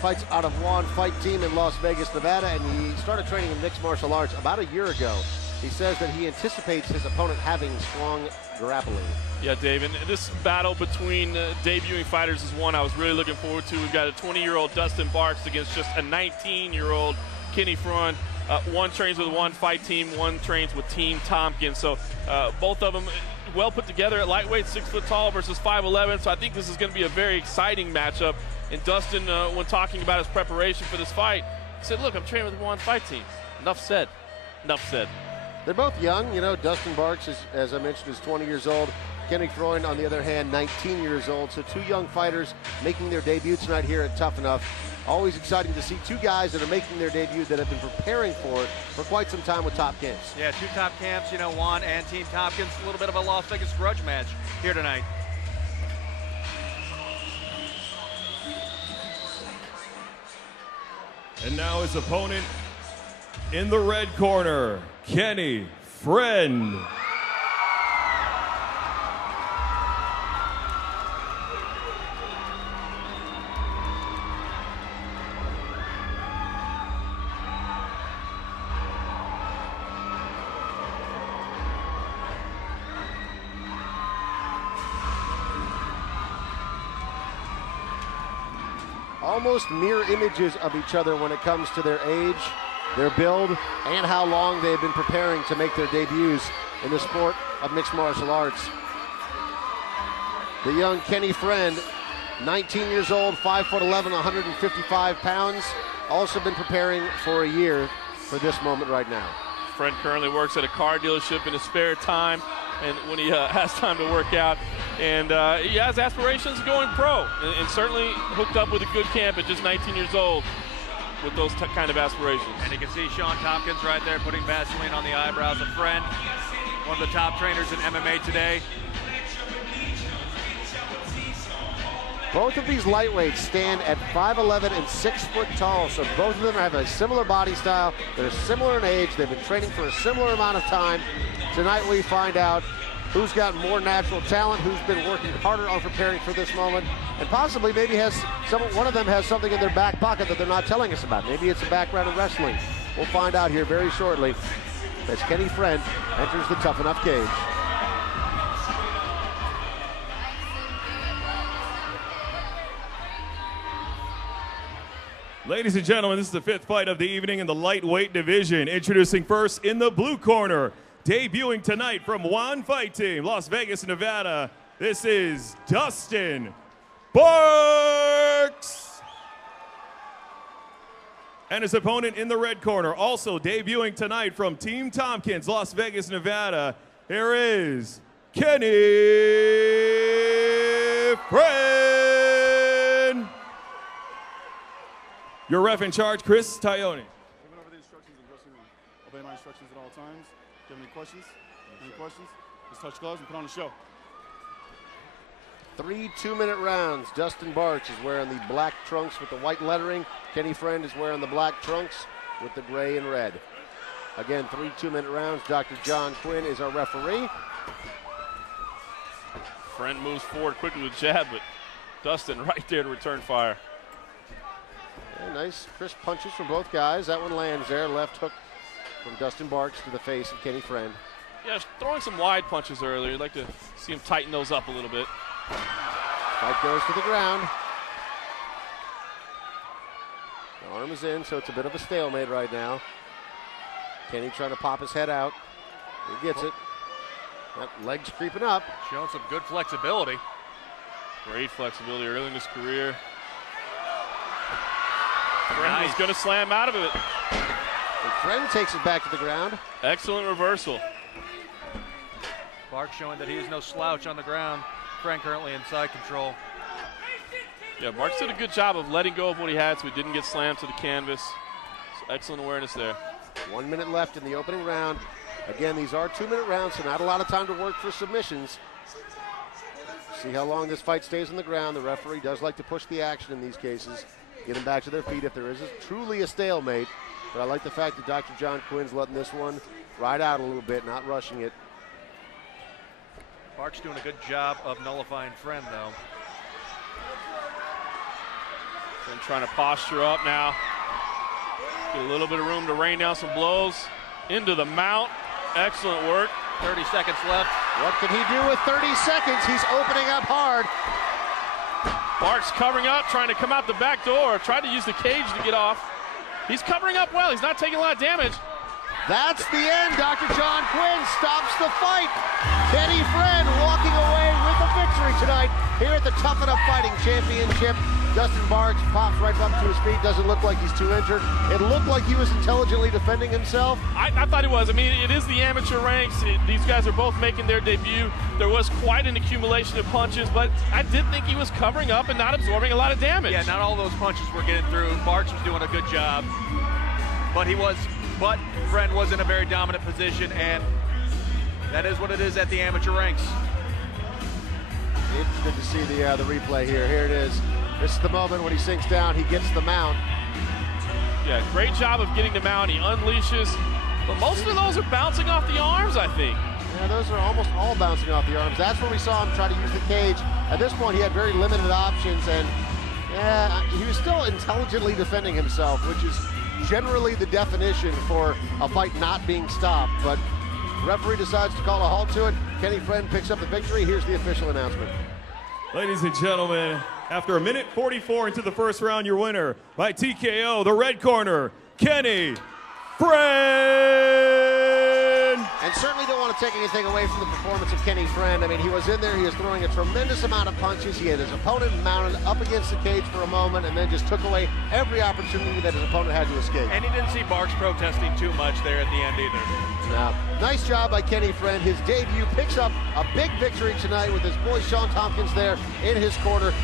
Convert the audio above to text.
fights out of One Fight Team in Las Vegas, Nevada, and he started training in mixed martial arts about a year ago. He says that he anticipates his opponent having strong grappling. Yeah, Dave, and this battle between debuting fighters is one I was really looking forward to. We've got a 20-year-old Dustin Barks against just a 19-year-old Kenny Fruend. One trains with One Fight Team, one trains with Team Tompkins. So both of them well put together at lightweight, 6 foot tall versus 5'11". So I think this is going to be a very exciting matchup. And Dustin, when talking about his preparation for this fight, said, look, I'm training with One Fight Team. Enough said. Enough said. They're both young. You know, Dustin Barks, is, as I mentioned, is 20 years old. Kenny Fruend, on the other hand, 19 years old. So two young fighters making their debut tonight here at Tuff N Uff. Always exciting to see two guys that are making their debut that have been preparing for it for quite some time with top camps. Yeah, two top camps, you know, Juan and Team Tompkins. A little bit of a Las Vegas grudge match here tonight. And now his opponent in the red corner, Kenny Fruend. Almost mirror images of each other when it comes to their age, their build, and how long they have been preparing to make their debuts in the sport of mixed martial arts. The young Kenny Fruend, 19 years old, 5'11", 155 pounds, also been preparing for a year for this moment right now. Fruend currently works at a car dealership in his spare time, and when he has time to work out. And he has aspirations of going pro, and certainly hooked up with a good camp at just 19 years old with those kind of aspirations. And you can see Sean Tompkins right there putting Vaseline on the eyebrows of Fruend, one of the top trainers in MMA today. Both of these lightweights stand at 5'11" and 6 foot tall, so both of them have a similar body style. They're similar in age. They've been training for a similar amount of time. Tonight we find out who's got more natural talent, who's been working harder on preparing for this moment, and possibly maybe one of them has something in their back pocket that they're not telling us about. Maybe it's a background in wrestling. We'll find out here very shortly as Kenny Fruend enters the Tuff N Uff cage. Ladies and gentlemen, this is the 5th fight of the evening in the lightweight division. Introducing first in the blue corner, debuting tonight from One Fight Team, Las Vegas, Nevada, this is Dustin Barks. And his opponent in the red corner, also debuting tonight from Team Tompkins, Las Vegas, Nevada, here is Kenny Fruend. Your ref in charge, Chris Taione. I went over the instructions and dressing room. Obey my instructions at all times. Do you have any questions? Any questions? Let's touch gloves and put on the show. 3 2-minute rounds. Dustin Barks is wearing the black trunks with the white lettering. Kenny Fruend is wearing the black trunks with the gray and red. Again, 3 2-minute rounds. Dr. John Quinn is our referee. Fruend moves forward quickly with jab, but Dustin right there to return fire. Yeah, nice crisp punches from both guys. That one lands there. Left hook from Dustin Barks to the face of Kenny Fruend. Yeah, throwing some wide punches earlier. You'd like to see him tighten those up a little bit. Fight goes to the ground. The arm is in, so it's a bit of a stalemate right now. Kenny trying to pop his head out. He gets it. That leg's creeping up. Showing some good flexibility. Great flexibility early in his career. Fruend is going to slam out of it. And Fruend takes it back to the ground. Excellent reversal. Barks showing that he is no slouch on the ground. Fruend currently in side control. Yeah, Barks did a good job of letting go of what he had so he didn't get slammed to the canvas. So excellent awareness there. 1 minute left in the opening round. Again, these are 2-minute rounds, so not a lot of time to work for submissions. See how long this fight stays on the ground. The referee does like to push the action in these cases. Get them back to their feet if there is truly a stalemate. But I like the fact that Dr. John Quinn's letting this one ride out a little bit, not rushing it. Barks doing a good job of nullifying Fruend, though. And trying to posture up now. Get a little bit of room to rain down some blows into the mount. Excellent work. 30 seconds left. What can he do with 30 seconds? He's opening up hard. Barks covering up, trying to come out the back door. Tried to use the cage to get off. He's covering up well. He's not taking a lot of damage. That's the end. Dr. John Quinn stops the fight. Kenny Friend walking away with the victory tonight here at the Tuff N Uff Fighting Championship. Dustin Barks pops right up to his feet. Doesn't look like he's too injured. It looked like he was intelligently defending himself. I thought he was. I mean, it is the amateur ranks. These guys are both making their debut. There was quite an accumulation of punches, but I did think he was covering up and not absorbing a lot of damage. Yeah, not all those punches were getting through. Barks was doing a good job, but Friend was in a very dominant position, and that is what it is at the amateur ranks. Interested to see the replay here. Here it is. This is the moment when he sinks down. He gets the mount. Yeah, great job of getting the mount. He unleashes, but most of those are bouncing off the arms, I think. Yeah, those are almost all bouncing off the arms. That's where we saw him try to use the cage. At this point, he had very limited options, and yeah, he was still intelligently defending himself, which is generally the definition for a fight not being stopped. But the referee decides to call a halt to it. Kenny Friend picks up the victory. Here's the official announcement. Ladies and gentlemen, after a minute 44 into the first round, your winner by TKO, the red corner, Kenny Friend. And certainly don't want to take anything away from the performance of Kenny Friend. I mean, he was in there, he was throwing a tremendous amount of punches. He had his opponent mounted up against the cage for a moment and then just took away every opportunity that his opponent had to escape. And he didn't see Barks protesting too much there at the end either. Now, nice job by Kenny Friend. His debut picks up a big victory tonight with his boy Sean Tompkins there in his corner.